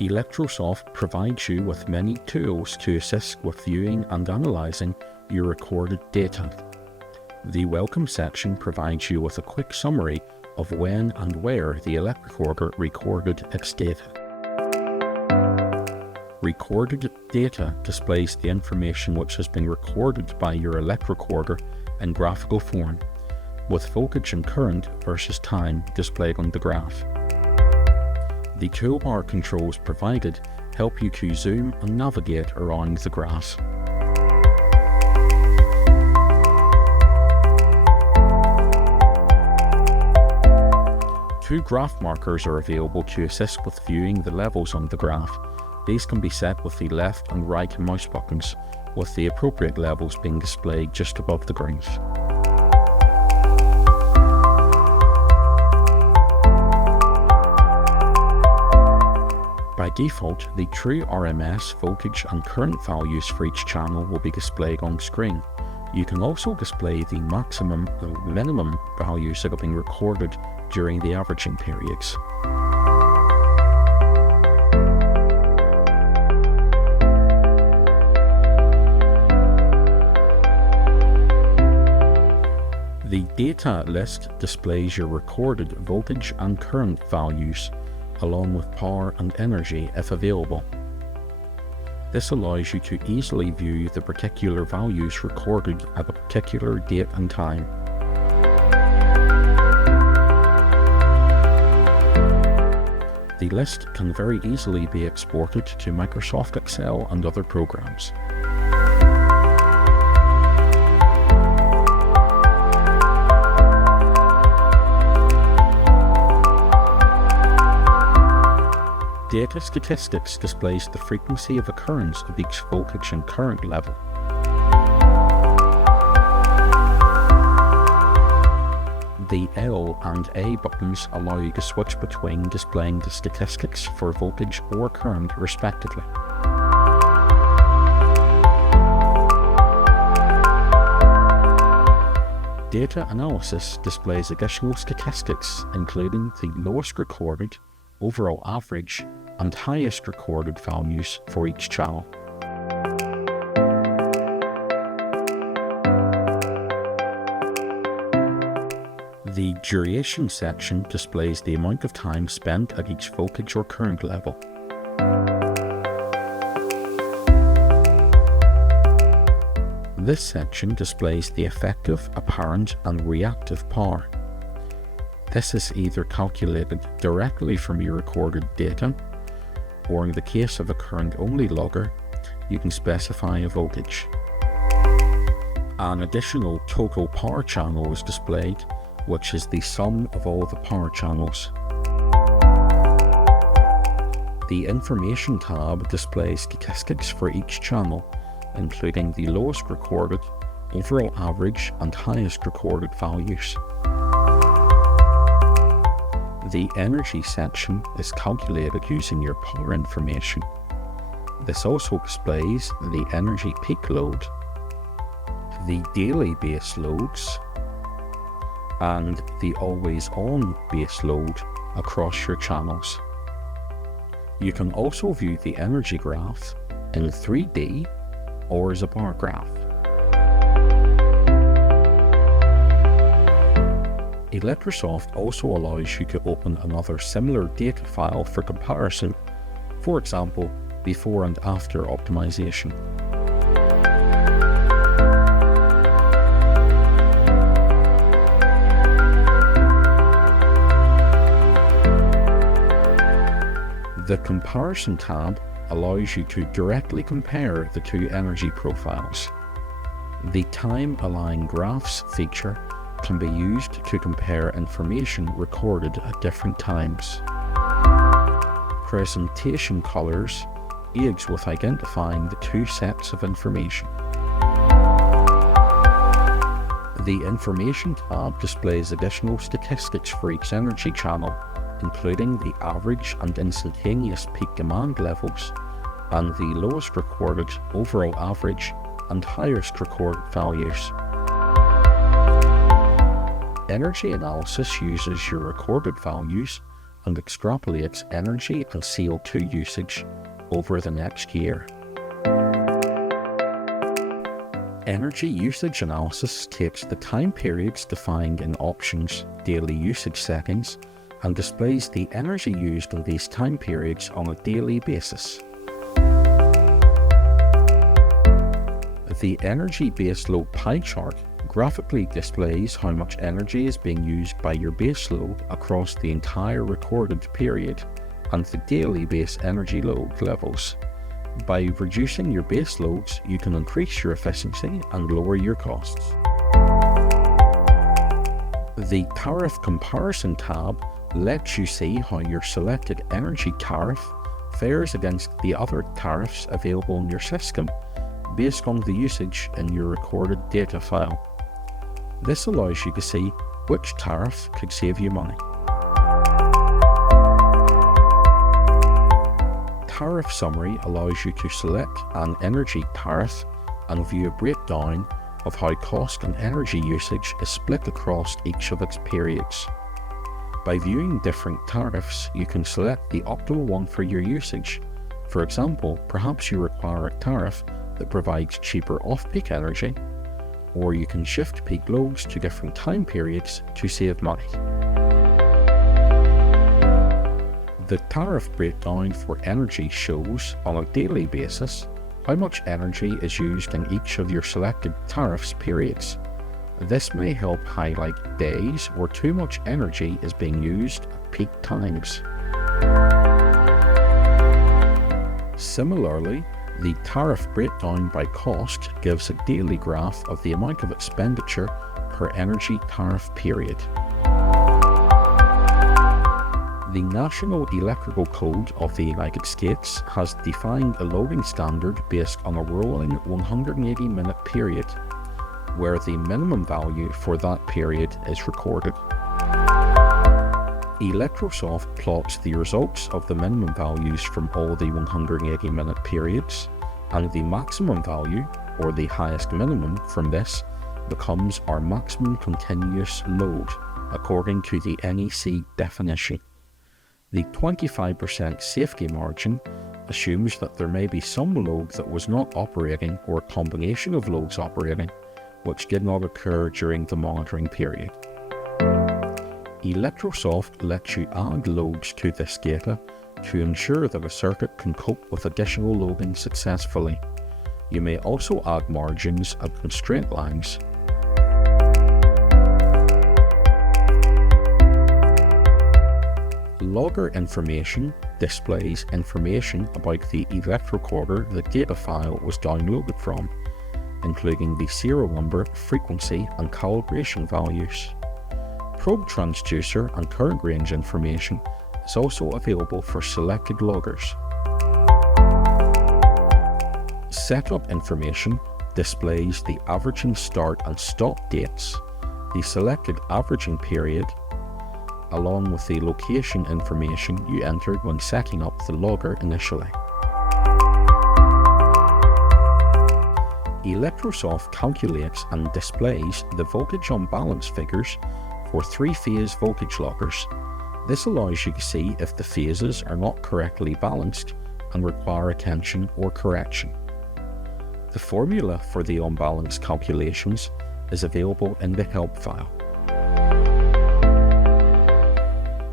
Electrosoft provides you with many tools to assist with viewing and analysing your recorded data. The Welcome section provides you with a quick summary of when and where the Electrocorder recorded its data. Recorded data displays the information which has been recorded by your Electrocorder in graphical form, with voltage and current versus time displayed on the graph. The toolbar controls provided help you to zoom and navigate around the graph. Two graph markers are available to assist with viewing the levels on the graph. These can be set with the left and right mouse buttons, with the appropriate levels being displayed just above the graph. By default, the true RMS, voltage and current values for each channel will be displayed on screen. You can also display the maximum and minimum values that have been recorded during the averaging periods. The data list displays your recorded voltage and current values, along with power and energy if available. This allows you to easily view the particular values recorded at a particular date and time. The list can very easily be exported to Microsoft Excel and other programs. Data Statistics displays the frequency of occurrence of each voltage and current level. The L and A buttons allow you to switch between displaying the statistics for voltage or current respectively. Data Analysis displays additional statistics including the lowest recorded, overall average, and highest recorded values for each channel. The Duration section displays the amount of time spent at each voltage or current level. This section displays the effective, apparent, and reactive power. This is either calculated directly from your recorded data, or in the case of a current-only logger, you can specify a voltage. An additional total power channel is displayed, which is the sum of all the power channels. The Information tab displays statistics for each channel, including the lowest recorded, overall average, and highest recorded values. The Energy section is calculated using your power information. This also displays the energy peak load, the daily base loads, and the always-on base load across your channels. You can also view the energy graph in 3D or as a bar graph. Electrosoft also allows you to open another similar data file for comparison, for example, before and after optimization. The Comparison tab allows you to directly compare the two energy profiles. The Time Align Graphs feature can be used to compare information recorded at different times. Presentation colors aids with identifying the two sets of information. The Information tab displays additional statistics for each energy channel, including the average and instantaneous peak demand levels, and the lowest recorded, overall average, and highest recorded values. Energy Analysis uses your recorded values and extrapolates energy and CO2 usage over the next year. Energy usage analysis takes the time periods defined in options daily usage settings and displays the energy used in these time periods on a daily basis. The energy base load pie chart graphically displays how much energy is being used by your base load across the entire recorded period and the daily base energy load levels. By reducing your base loads, you can increase your efficiency and lower your costs. The Tariff Comparison tab lets you see how your selected energy tariff fares against the other tariffs available in your system based on the usage in your recorded data file. This allows you to see which tariff could save you money. Tariff Summary allows you to select an energy tariff and view a breakdown of how cost and energy usage is split across each of its periods. By viewing different tariffs, you can select the optimal one for your usage. For example, perhaps you require a tariff that provides cheaper off-peak energy, or you can shift peak loads to different time periods to save money. The tariff breakdown for energy shows, on a daily basis, how much energy is used in each of your selected tariffs periods. This may help highlight days where too much energy is being used at peak times. Similarly, the tariff breakdown by cost gives a daily graph of the amount of expenditure per energy tariff period. The National Electrical Code of the United States has defined a loading standard based on a rolling 180-minute period, where the minimum value for that period is recorded. Electrosoft plots the results of the minimum values from all the 180-minute periods, and the maximum value, or the highest minimum from this, becomes our maximum continuous load, according to the NEC definition. The 25% safety margin assumes that there may be some load that was not operating or a combination of loads operating, which did not occur during the monitoring period. Electrosoft lets you add loads to this data to ensure that a circuit can cope with additional loading successfully. You may also add margins and constraint lines. Logger information displays information about the Electrocorder the data file was downloaded from, including the serial number, frequency, and calibration values. Probe transducer and current range information is also available for selected loggers. Setup information displays the averaging start and stop dates, the selected averaging period, along with the location information you entered when setting up the logger initially. Electrosoft calculates and displays the voltage unbalance figures for three-phase voltage loggers. This allows you to see if the phases are not correctly balanced and require attention or correction. The formula for the unbalance calculations is available in the help file.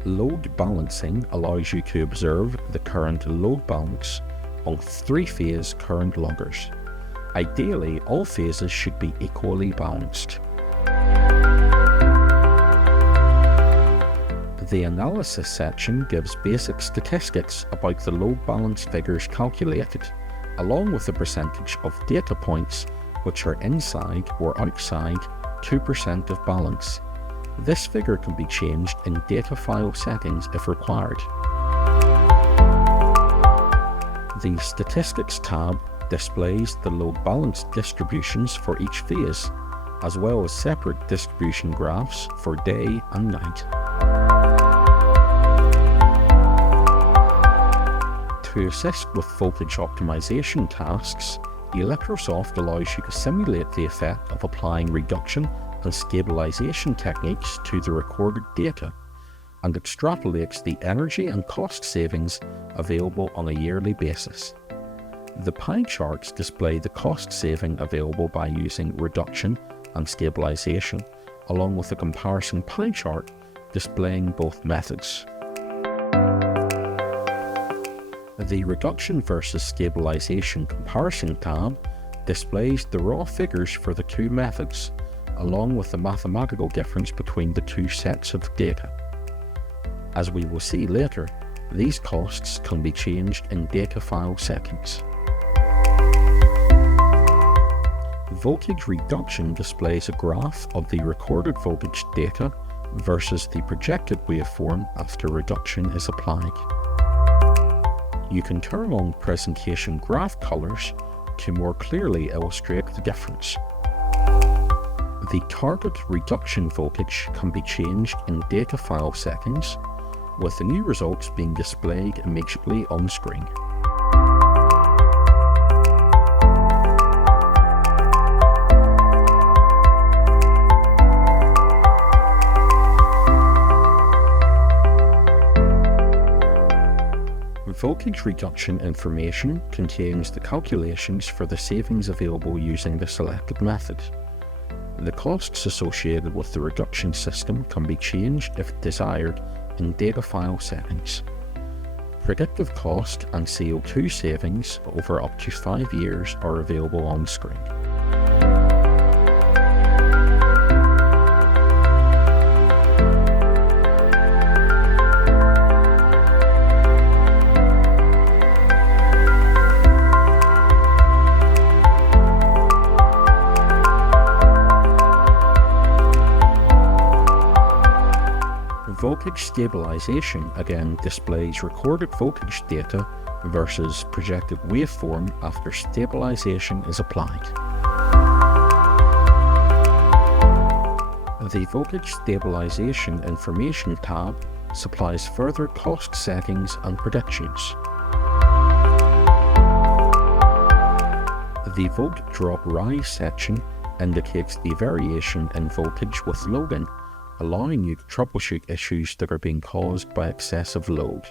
Load balancing allows you to observe the current load balance on three-phase current loggers. Ideally, all phases should be equally balanced. The analysis section gives basic statistics about the load balance figures calculated, along with the percentage of data points which are inside or outside 2% of balance. This figure can be changed in data file settings if required. The Statistics tab displays the load balance distributions for each phase, as well as separate distribution graphs for day and night. To assist with voltage optimization tasks, Electrosoft allows you to simulate the effect of applying reduction and stabilization techniques to the recorded data. and extrapolates the energy and cost savings available on a yearly basis. The pie charts display the cost saving available by using reduction and stabilization, along with a comparison pie chart displaying both methods. The reduction versus stabilization comparison tab displays the raw figures for the two methods, along with the mathematical difference between the two sets of data. As we will see later, these costs can be changed in data file settings. Voltage reduction displays a graph of the recorded voltage data versus the projected waveform after reduction is applied. You can turn on presentation graph colors to more clearly illustrate the difference. The target reduction voltage can be changed in data file settings, with the new results being displayed immediately on screen. Voltage reduction information contains the calculations for the savings available using the selected method. The costs associated with the reduction system can be changed if desired in data file settings. Predictive cost and CO2 savings over up to 5 years are available on screen. Voltage stabilization again displays recorded voltage data versus projected waveform after stabilization is applied. The voltage stabilization information tab supplies further cost settings and predictions. The volt drop rise section indicates the variation in voltage with loading, allowing you to troubleshoot issues that are being caused by excessive load.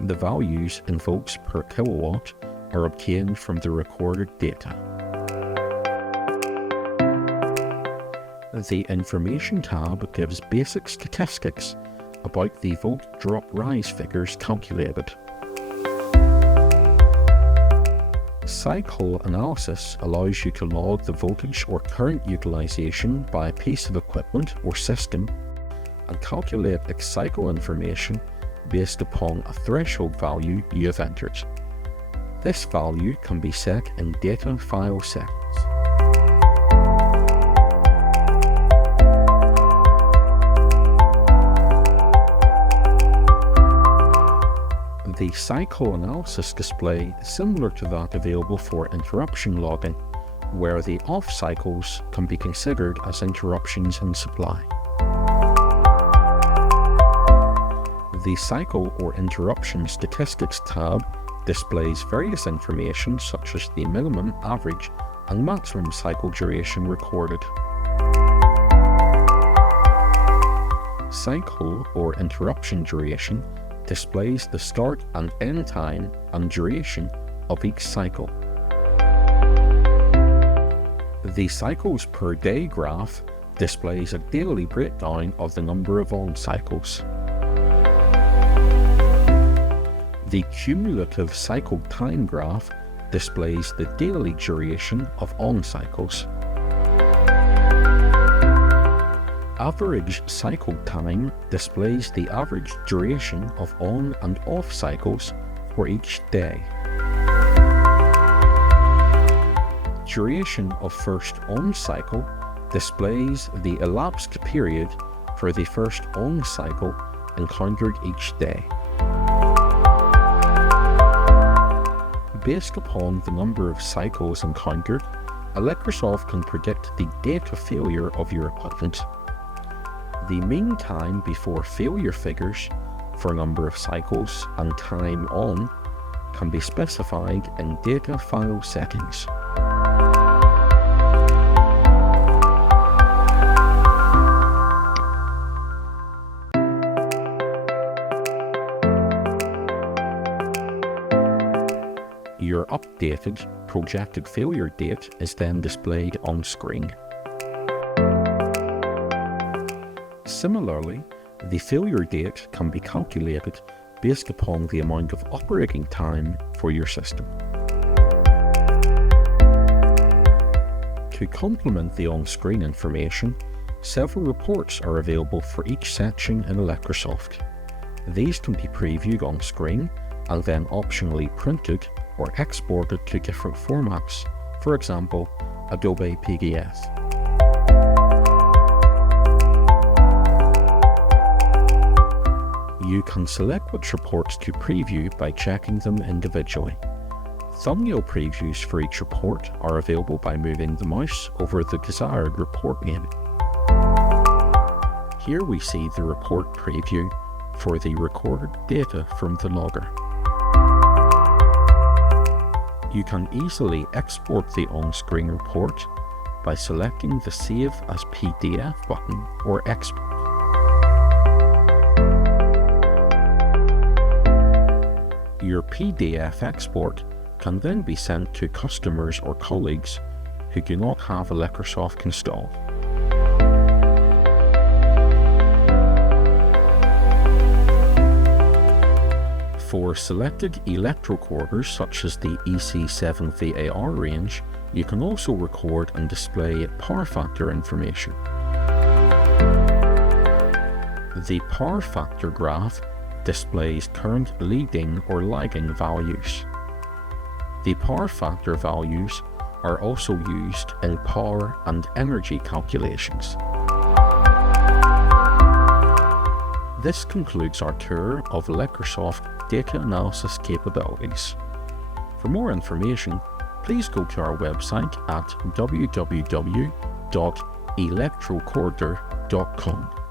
The values in volts per kilowatt are obtained from the recorded data. The Information tab gives basic statistics about the volt drop rise figures calculated. Cycle analysis allows you to log the voltage or current utilization by a piece of equipment or system and calculate its cycle information based upon a threshold value you have entered. This value can be set in data file settings. The cycle analysis display is similar to that available for interruption logging, where the off cycles can be considered as interruptions in supply. The cycle or interruption statistics tab displays various information such as the minimum, average, and maximum cycle duration recorded. Cycle or interruption duration displays the start and end time and duration of each cycle. The cycles per day graph displays a daily breakdown of the number of on cycles. The cumulative cycle time graph displays the daily duration of on cycles. Average cycle time displays the average duration of on and off cycles for each day. Duration of first on cycle displays the elapsed period for the first on cycle encountered each day. Based upon the number of cycles encountered, Electrosoft can predict the date of failure of your equipment. The mean time before failure figures for number of cycles and time on can be specified in data file settings. Your updated projected failure date is then displayed on screen. Similarly, the failure date can be calculated based upon the amount of operating time for your system. To complement the on-screen information, several reports are available for each section in Electrosoft. These can be previewed on screen and then optionally printed or exported to different formats, for example, Adobe PDF. You can select which reports to preview by checking them individually. Thumbnail previews for each report are available by moving the mouse over the desired report name. Here we see the report preview for the recorded data from the logger. You can easily export the on-screen report by selecting the Save as PDF button or Export. Your PDF export can then be sent to customers or colleagues who do not have Electrosoft installed. For selected electrocorders such as the EC7VAR range, you can also record and display power factor information. The power factor graph displays current leading or lagging values. The power factor values are also used in power and energy calculations. This concludes our tour of Electrosoft data analysis capabilities. For more information, please go to our website at www.electrocorder.com.